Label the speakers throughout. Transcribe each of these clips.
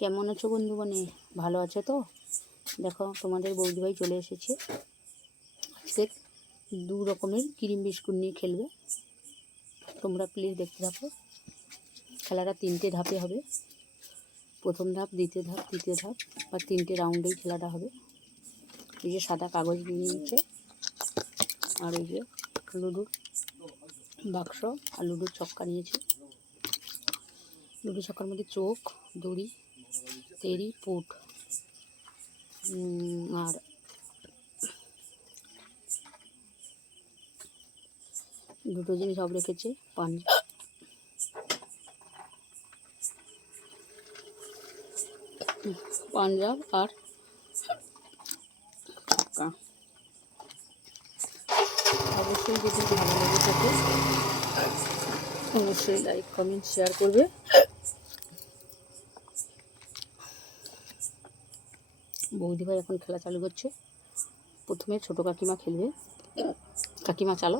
Speaker 1: কেমন আছো বন্ধুগণে ভালো আছো তো? দেখো, তোমাদের বৌদিভাই চলে এসেছে। আজকে দু রকমের ক্রিম বিস্কুট নিয়ে খেলবে। তোমরা প্লিজ দেখতে থাকো। খেলাটা তিনটে ধাপে হবে। প্রথম ধাপ, দ্বিতীয় ধাপ, তৃতীয় ধাপ বা তিনটে রাউন্ডেই খেলাটা হবে। এই যে সাদা কাগজ নিয়ে নিয়েছে আর এই যে লুডুর বাক্স আর লুডুর ছক্কা নিয়েছে। লুডু ছক্কার মধ্যে চোখ, দড়ি তেরি পুট। আর দুটো জিনিস সব রেখেছে, পান। পাঞ্জাব আর অবশ্যই যদি ভালো লেগে থাকে, অবশ্যই লাইক কমেন্ট শেয়ার করবে। বৌদি ভাই এখন খেলা চালু করছে। প্রথমে ছোট কাকিমা খেলবে। কাকিমা চালো।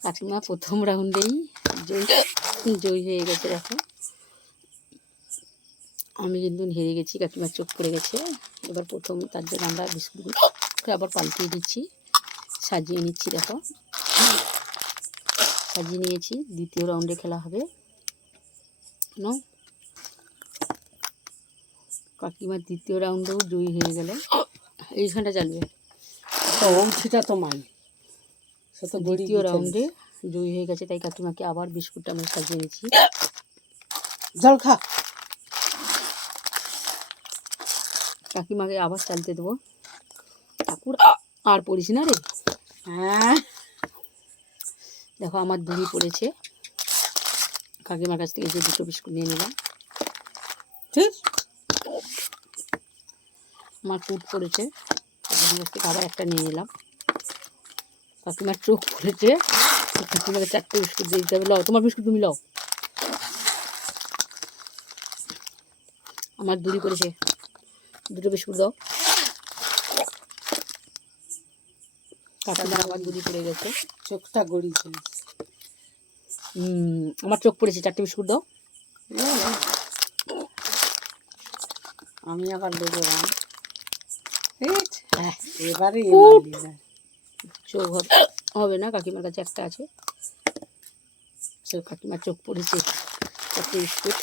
Speaker 1: কাকিমা প্রথম রাউন্ডেই জয়ী জয়ী হয়ে গেছে দেখো। আমি কিন্তু হেরে গেছি কাকিমার চোখ পড়ে গেছে। এবার প্রথম তার জন্য আমরা বিস্কুটগুলো আবার পাল্টিয়ে দিচ্ছি। সাজিয়ে নিচ্ছি দেখো। সাজিয়ে নিয়েছি দ্বিতীয় রাউন্ডে খেলা হবে। ন? কাকিমার দ্বিতীয় রাউন্ডেও জয়ী হয়ে গেল। এইখানটা চালবে
Speaker 2: তো ঔষিটা তো মাই। সে তো
Speaker 1: দ্বিতীয় রাউন্ডে জয়ী হয়ে গেছে তাই কাকিমাকে আবার বিস্কুটটা আমি সাজিয়ে নিচ্ছি।
Speaker 2: জল খা।
Speaker 1: কাকিমাকে আবার চালতে দেবো। ঠাকুর আর পড়িস না রে।
Speaker 2: হ্যাঁ
Speaker 1: দেখো আমার দড়ি পড়েছে। কাকিমার কাছ থেকে যে দুটো বিস্কুট নিয়ে নিলাম।
Speaker 2: ঠিক
Speaker 1: আমার কুট পড়েছে। কাকিমার কাছ থেকে আবার একটা নিয়ে নিলাম। কাকিমার চোখ পড়েছে। কাকিমাকে চারটে বিস্কুট দিয়ে দিতে হবে। লও, তোমার বিস্কুট তুমি লও। আমার দড়ি পড়েছে। দুটো বিস্কুট দাও। কাকিমার আবার দড়ি পড়ে গেছে।
Speaker 2: চোখটা গড়িয়েছে
Speaker 1: হুম, আমার চোখ পড়েছে চারটে বিস্কুট দাও।
Speaker 2: আমি আবার দেবো
Speaker 1: হ্যাঁ
Speaker 2: এবারে।
Speaker 1: চোখ হবে হবে না কাকিমার কাছে একটা আছে। সে কাকিমার চোখ পড়েছে চারটে বিস্কুট।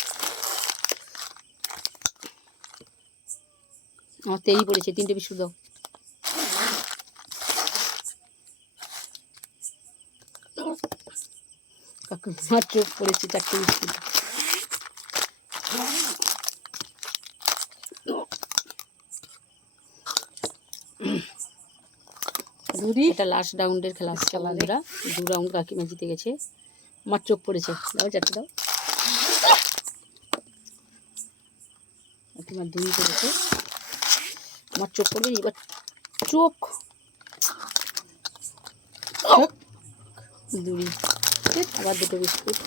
Speaker 1: আমার তেরি পড়েছে তিনটে বিস্কুট দাও। কাকিমার চোখ পড়েছে চারটে বিস্কুট এটা লাস্ট রাউন্ডের খেলা আজকে বন্ধুরা। দু রাউন্ড কাকিমা জিতে গেছে। আমার চোখ পড়েছে। দাও চারটে দাও। কাকিমার দুই পড়েছে আমার চোখ পড়বে। এবার চোখ।
Speaker 2: চোখ।
Speaker 1: আবার দুটো বিস্কুট।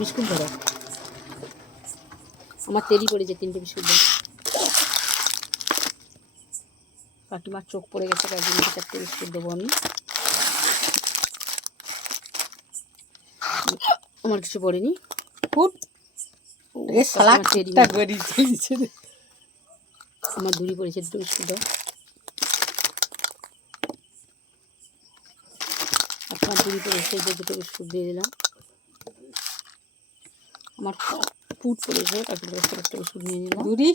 Speaker 1: বিস্কুট ধরো। আমার তেরি পড়েছে তিনটে বিস্কুট দাও কাকিমার চোখ পড়ে গেছে কাকিমাকে চারটে বিস্কুট দেবো আমি। আমার কিছু পড়েনি।
Speaker 2: ফুট।
Speaker 1: আমার দূরি পড়েছে দুটো বিস্কুট দাও। আপনার দূরি পড়েছে যে দুটো বিস্কুট দিয়ে দিলাম। আমার ফুট পড়েছে কাছ থেকে একটা বিস্কুট নিয়ে নিলাম।
Speaker 2: দূরি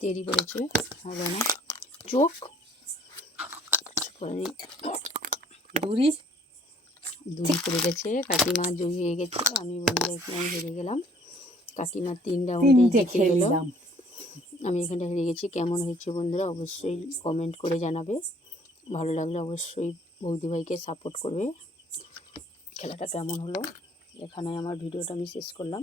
Speaker 1: তেরি পড়েছে হলো না। চোখ?
Speaker 2: দূরি
Speaker 1: দূরি পড়ে গেছে কাকিমা জয়ী হয়ে গেছে আমি বন্ধুরা এখানে হেরে গেলাম। কাকিমা তিন রাউন্ডে
Speaker 2: তিনটে
Speaker 1: জিতে গেল। আমি এখানটা হেরে গেছি। কেমন হয়েছে বন্ধুরা অবশ্যই কমেন্ট করে জানাবে। ভালো লাগলে অবশ্যই বৌদিভাইকে সাপোর্ট করবে। খেলাটা কেমন হলো? এখানে আমার ভিডিওটা আমি শেষ করলাম।